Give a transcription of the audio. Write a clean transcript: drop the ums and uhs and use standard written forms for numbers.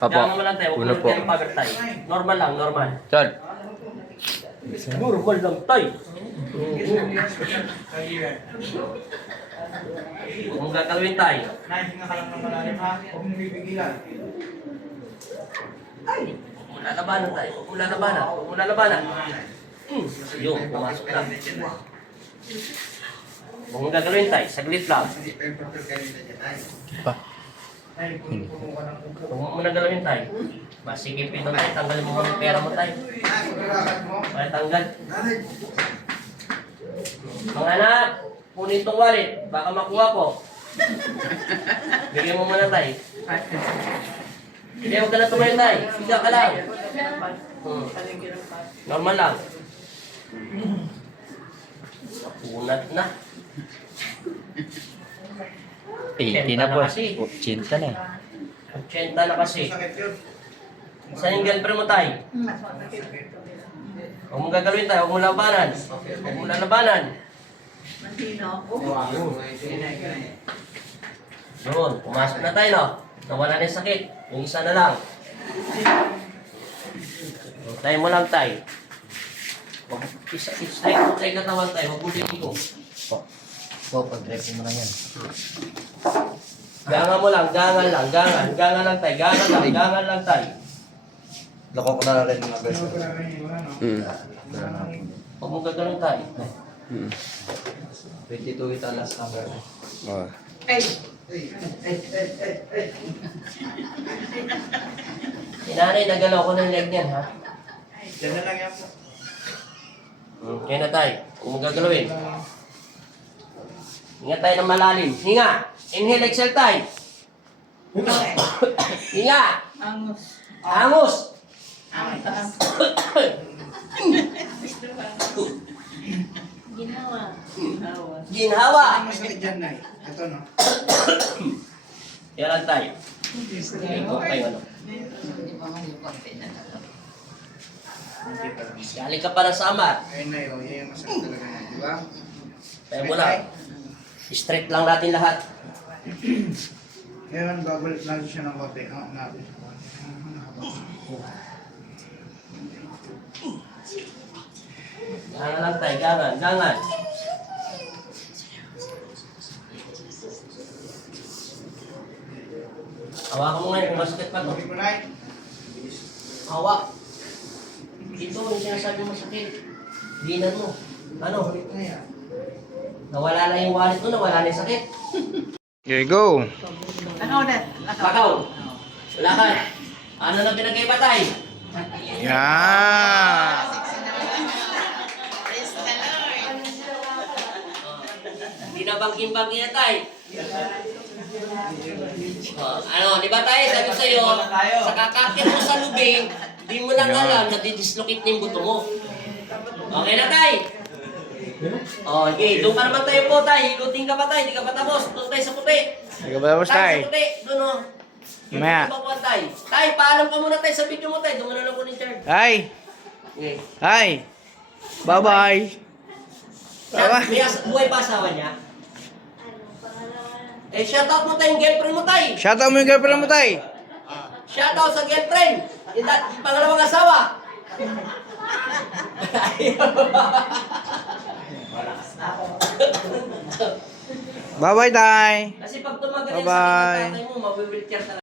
Apo. Kaya mo lang tayo, Una huwag po. mo lang power tayo. Normal lang, normal. Chad. Normal lang tayo. Kung gagalawin tayo. Nahinga ka lang ng malalim ha. Huwag mong bibigilan. Huwag mo lalabanan tayo. Huwag mo lalabanan. Huwag mo lalabanan. Yun, pumasok na. Huwag mo gagalawin tayo. Saglit lang. Pa. Ay, puno ka ng upo. Huwag mo nagalawin tayo. Masikipin tayo. Tanggalin mo kami pera mo tayo. Paglalakad mo. Kaya tanggal. Mga anak, punin itong wallet. Baka makuha ko. Bigyan mo muna tayo. Hindi, huwag ka na tumayo tayo. Higa ka lang. Normal lang. Napunat na. 80 na po. 80 na eh. 80 na kasi. Sakit yun. Saan yung girlfriend mo tayo? Huwag mong gagalawin tayo. Huwag mong labanan. Huwag mong lalabanan. Yun, pumasok na tayo, no? Nawala na yung sakit. Yung isa na lang. Tayo mo lang tayo. Huwag straight mo tayo katawan tayo. Huwag mo ligo. Po, pag-repo mo na yan. Ganga mo lang, gangan lang, gangan. Gangan lang tayo, gangan lang tayo. Loko ko na rin mga beses. Wala na yun, wala, no? Huwag mong gagalawin tayo. 22 ito last number. Oh. Inanay, nagalaw ko ng leg niyan, ha? Diyan na lang yan po. Kaya na tayo. Huwag mong gagalawin. Hinga tayo ng malalim. Hinga! Inhale, exhale tayo. Hinga! Angus. Angus! Ginawa. Ginhawa! Ang masakit dyan, Nay. Ito, no? Kaya lang tayo. Ikot tayo, ano? Galing ka para sa amar. Ayun, Nay, oh. Yan yung masakit talaga yan, di ba? Kaya mo lang. Straight lang natin lahat. Ngayon, babalik lagi siya ng kape. Natin. Gangan lang tayo, gangan, gangan. Hawakan mo ngayon kung masakit pa to. Bakit mo, Nay? Hawak. Ito, yung sinasabi mo masakit. Dinan mo. Ano? Bakit na yan? Nawala na yung wallet mo, nawala na yung sakit. Here you go. Ano ulit? Lakaw. Wala ka. Ano na pinagkaibatay? Yeah. Praise the Lord. Hindi na bangkin-bangkin na tayo. Ano, di ba tayo? Sabi ko sa'yo, sa kakakit mo sa lubing, di mo lang alam na didislocate na yung buto mo. Okay na tayo? Okay, doon ka naman tayo po tayo. Hilutin ka pa tayo, hindi ka pa tapos. Doon tayo sa puti. Hindi ka ba tapos Tayo tayo? sa puti, doon o. Mamaya. Tayo. Tayo, paalam ka muna tayo sa video mo tayo. Doon mo na lang kunin charge. Hi. Okay. Hi. Bye-bye. Buhay pa asawa niya? Eh, shoutout mo tayo yung girlfriend mo tayo. Shoutout mo yung girlfriend mo tayo. Shoutout sa girlfriend. Yung pangalawang asawa. Bye-bye, tay. Kasi pag tumagal yan sa Bye-bye. tatay mo, mawi-wheelchair talaga.